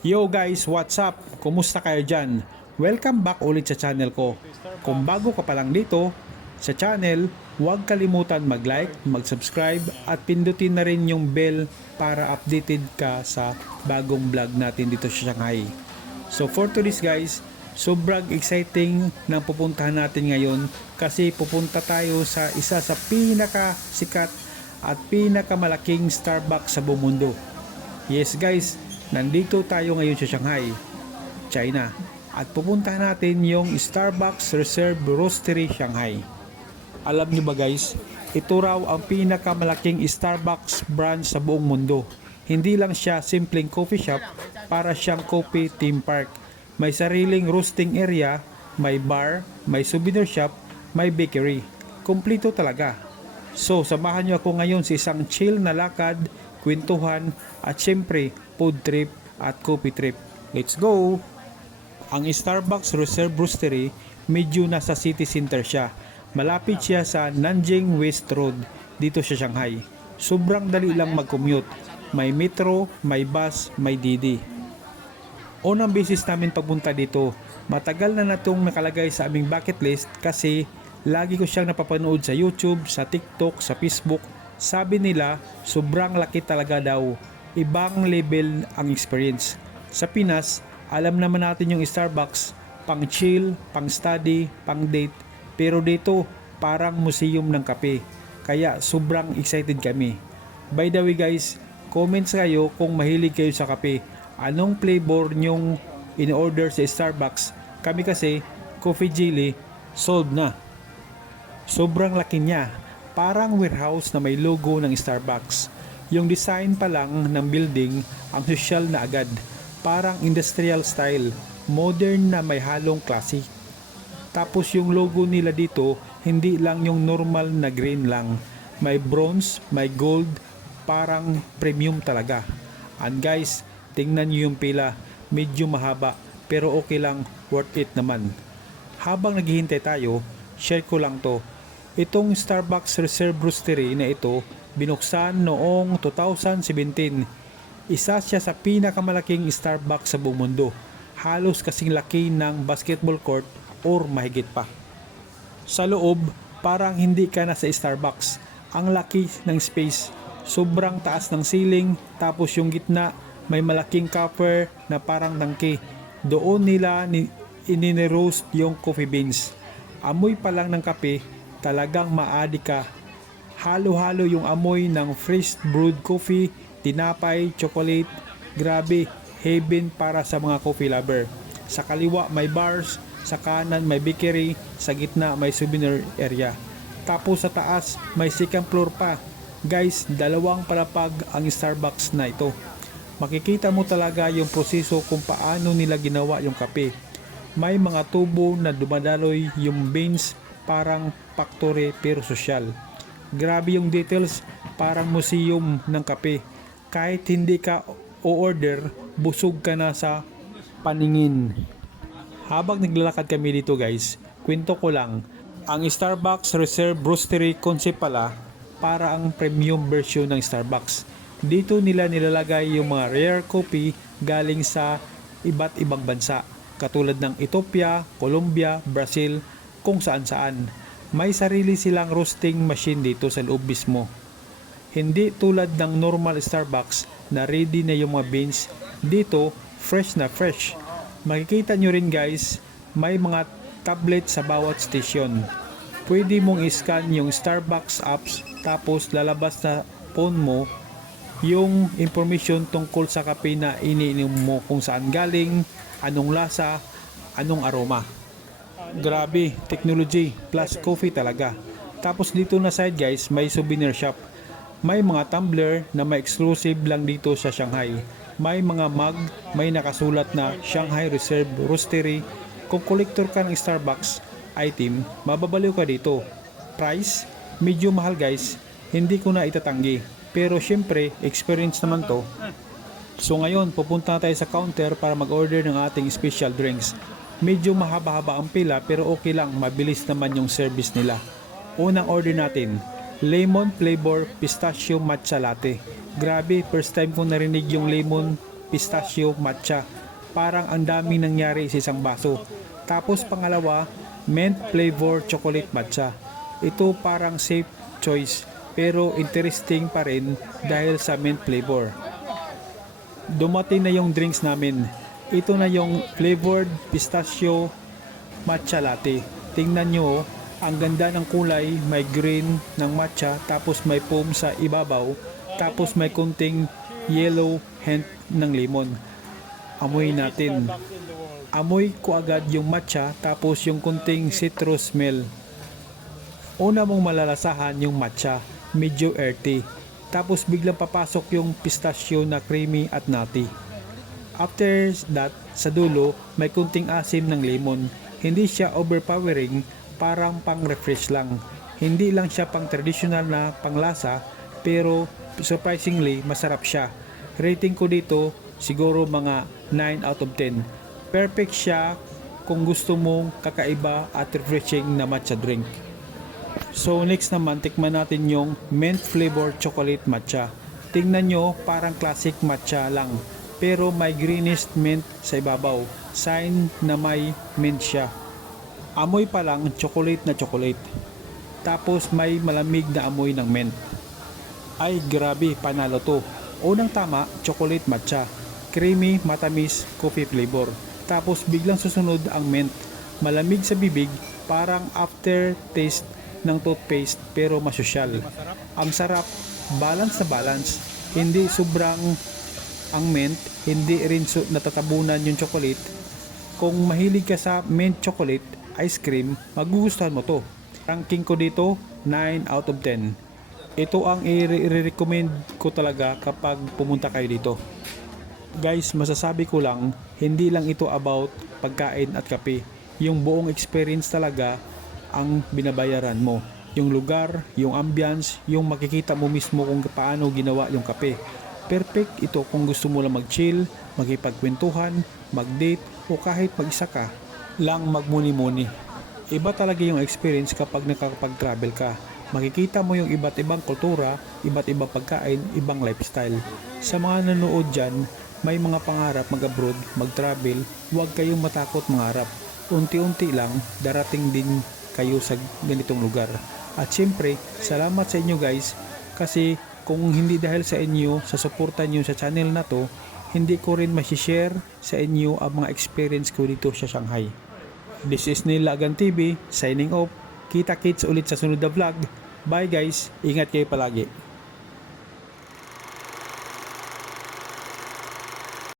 Yo guys, what's up? Kumusta kayo dyan? Welcome back ulit sa channel ko. Kung bago ka pa lang dito sa channel, huwag kalimutan mag-like, mag-subscribe at pindutin na rin yung bell para updated ka sa bagong vlog natin dito sa Shanghai. So for today's guys, sobrang exciting na pupuntahan natin ngayon kasi pupunta tayo sa isa sa pinakasikat at pinakamalaking Starbucks sa buong mundo. Yes guys, nandito tayo ngayon sa Shanghai, China, at pupuntahan natin yung Starbucks Reserve Roastery Shanghai. Alam niyo ba guys, ito raw ang pinakamalaking Starbucks brand sa buong mundo. Hindi lang siya simpleng coffee shop, para siyang coffee theme park. May sariling roasting area, may bar, may souvenir shop, may bakery. Kompleto talaga. So samahan niyo ako ngayon sa isang chill na lakad, kwentuhan at syempre food trip at coffee trip. Let's go! Ang Starbucks Reserve Roastery medyo nasa city center siya. Malapit siya sa Nanjing West Road dito sa Shanghai. Sobrang dali lang mag-commute. May metro, may bus, may DD. Unang beses namin pagpunta dito. Matagal na natong nakalagay sa aming bucket list kasi lagi ko siyang napapanood sa YouTube, sa TikTok, sa Facebook. Sabi nila, sobrang laki talaga daw. Ibang level ang experience. Sa Pinas, alam naman natin yung Starbucks, pang chill, pang study, pang date. Pero dito, parang museum ng kape. Kaya sobrang excited kami. By the way guys, comments kayo kung mahilig kayo sa kape. Anong flavor nyong in-order sa Starbucks? Kami kasi, coffee jelly, solved na. Sobrang laki niya. Parang warehouse na may logo ng Starbucks. Yung design pa lang ng building ang social na agad. Parang industrial style, modern na may halong classic. Tapos yung logo nila dito, hindi lang yung normal na green lang. May bronze, may gold, parang premium talaga. And guys, tingnan nyo yung pila, medyo mahaba pero okay lang, worth it naman. Habang naghihintay tayo, share ko lang to. Itong Starbucks Reserve Roastery na ito, binuksan noong 2017. Isa siya sa pinakamalaking Starbucks sa buong mundo. Halos kasing laki ng basketball court or mahigit pa. Sa loob, parang hindi ka na sa Starbucks. Ang laki ng space. Sobrang taas ng ceiling, tapos yung gitna may malaking copper na parang tangke. Doon nila iniroast yung coffee beans. Amoy pa lang ng kape, talagang maadi ka. Halo-halo yung amoy ng fresh brewed coffee, tinapay, chocolate. Grabe, heaven para sa mga coffee lover. Sa kaliwa may bars, sa kanan may bakery, sa gitna may souvenir area. Tapos sa taas may second floor pa. Guys, dalawang palapag ang Starbucks na ito. Makikita mo talaga yung proseso kung paano nila ginawa yung kape. May mga tubo na dumadaloy yung beans, parang factory pero social. Grabe yung details, parang museum ng kape. Kahit hindi ka o-order, busog ka na sa paningin. Habang naglalakad kami dito guys, kwento ko lang, ang Starbucks Reserve Roastery concept pala, para ang premium version ng Starbucks. Dito nila nilalagay yung mga rare coffee galing sa iba't ibang bansa, katulad ng Ethiopia, Colombia, Brazil, kung saan saan. May sarili silang roasting machine dito sa loob mismo. Hindi tulad ng normal Starbucks na ready na yung mga beans. Dito, fresh na fresh. Makikita nyo rin guys, may mga tablet sa bawat station. Pwede mong i-scan yung Starbucks apps, tapos lalabas na phone mo yung information tungkol sa kape na iniinom mo, kung saan galing, anong lasa, anong aroma. Grabe, technology plus coffee talaga. Tapos dito na side guys, may souvenir shop. May mga tumbler na may exclusive lang dito sa Shanghai. May mga mug, may nakasulat na Shanghai Reserve Roastery. Kung collector ka ng Starbucks item, mababaliw ka dito. Price, medyo mahal guys, hindi ko na itatanggi. Pero syempre, experience naman to. So ngayon, pupunta tayo sa counter para mag-order ng ating special drinks. Medyo mahaba-haba ang pila pero okay lang, mabilis naman yung service nila. Unang order natin, lemon flavor pistachio matcha latte. Grabe, first time ko narinig yung lemon pistachio matcha. Parang ang daming nangyari sa isang baso. Tapos pangalawa, mint flavor chocolate matcha. Ito parang safe choice pero interesting pa rin dahil sa mint flavor. Dumating na yung drinks namin. Ito na yung flavored pistachio matcha latte. Tingnan nyo, ang ganda ng kulay, may green ng matcha, tapos may foam sa ibabaw, tapos may kunting yellow hint ng lemon. Amoy natin. Amoy ko agad yung matcha, tapos yung kunting citrus smell. Una mong malalasahan yung matcha, medyo earthy. Tapos biglang papasok yung pistachio na creamy at nutty. After that, sa dulo, may kunting asim ng lemon. Hindi siya overpowering, parang pang-refresh lang. Hindi lang siya pang traditional na panglasa, pero surprisingly masarap siya. Rating ko dito siguro mga 9 out of 10. Perfect siya kung gusto mong kakaiba at refreshing na matcha drink. So next naman, tikman natin yung mint flavor chocolate matcha. Tingnan nyo, parang classic matcha lang, pero may greenish mint sa ibabaw. Sign na may mint siya. Amoy pa lang chocolate na chocolate. Tapos may malamig na amoy ng mint. Ay grabe, panalo to. Unang tama, chocolate matcha. Creamy, matamis, coffee flavor. Tapos biglang susunod ang mint. Malamig sa bibig, parang aftertaste ng toothpaste pero masosyal. Ang sarap, balance na balance. Hindi sobrang ang mint, hindi rin natatabunan yung chocolate. Kung mahilig ka sa mint chocolate ice cream, magugustuhan mo to. Ranking ko dito 9 out of 10. Ito ang i-recommend ko talaga kapag pumunta kayo dito. Guys, masasabi ko lang, hindi lang ito about pagkain at kape. Yung buong experience talaga ang binabayaran mo. Yung lugar, yung ambience, yung makikita mo mismo kung paano ginawa yung kape. Perfect ito kung gusto mo lang mag-chill, magkipagkwentuhan, mag-date, o kahit mag-isa ka lang magmuni-muni. Iba talaga yung experience kapag nakakapag-travel ka. Makikita mo yung iba't ibang kultura, iba't ibang pagkain, ibang lifestyle. Sa mga nanonood dyan, may mga pangarap mag-abroad, mag-travel, huwag kayong matakot mangarap. Unti-unti lang, darating din kayo sa ganitong lugar. At syempre, salamat sa inyo guys, kasi kung hindi dahil sa inyo, sa suporta nyo sa channel na to, hindi ko rin masishare sa inyo ang mga experience ko dito sa Shanghai. This is Neil Lagan TV, signing off. Kita-kits ulit sa sunod na vlog. Bye guys, ingat kayo palagi.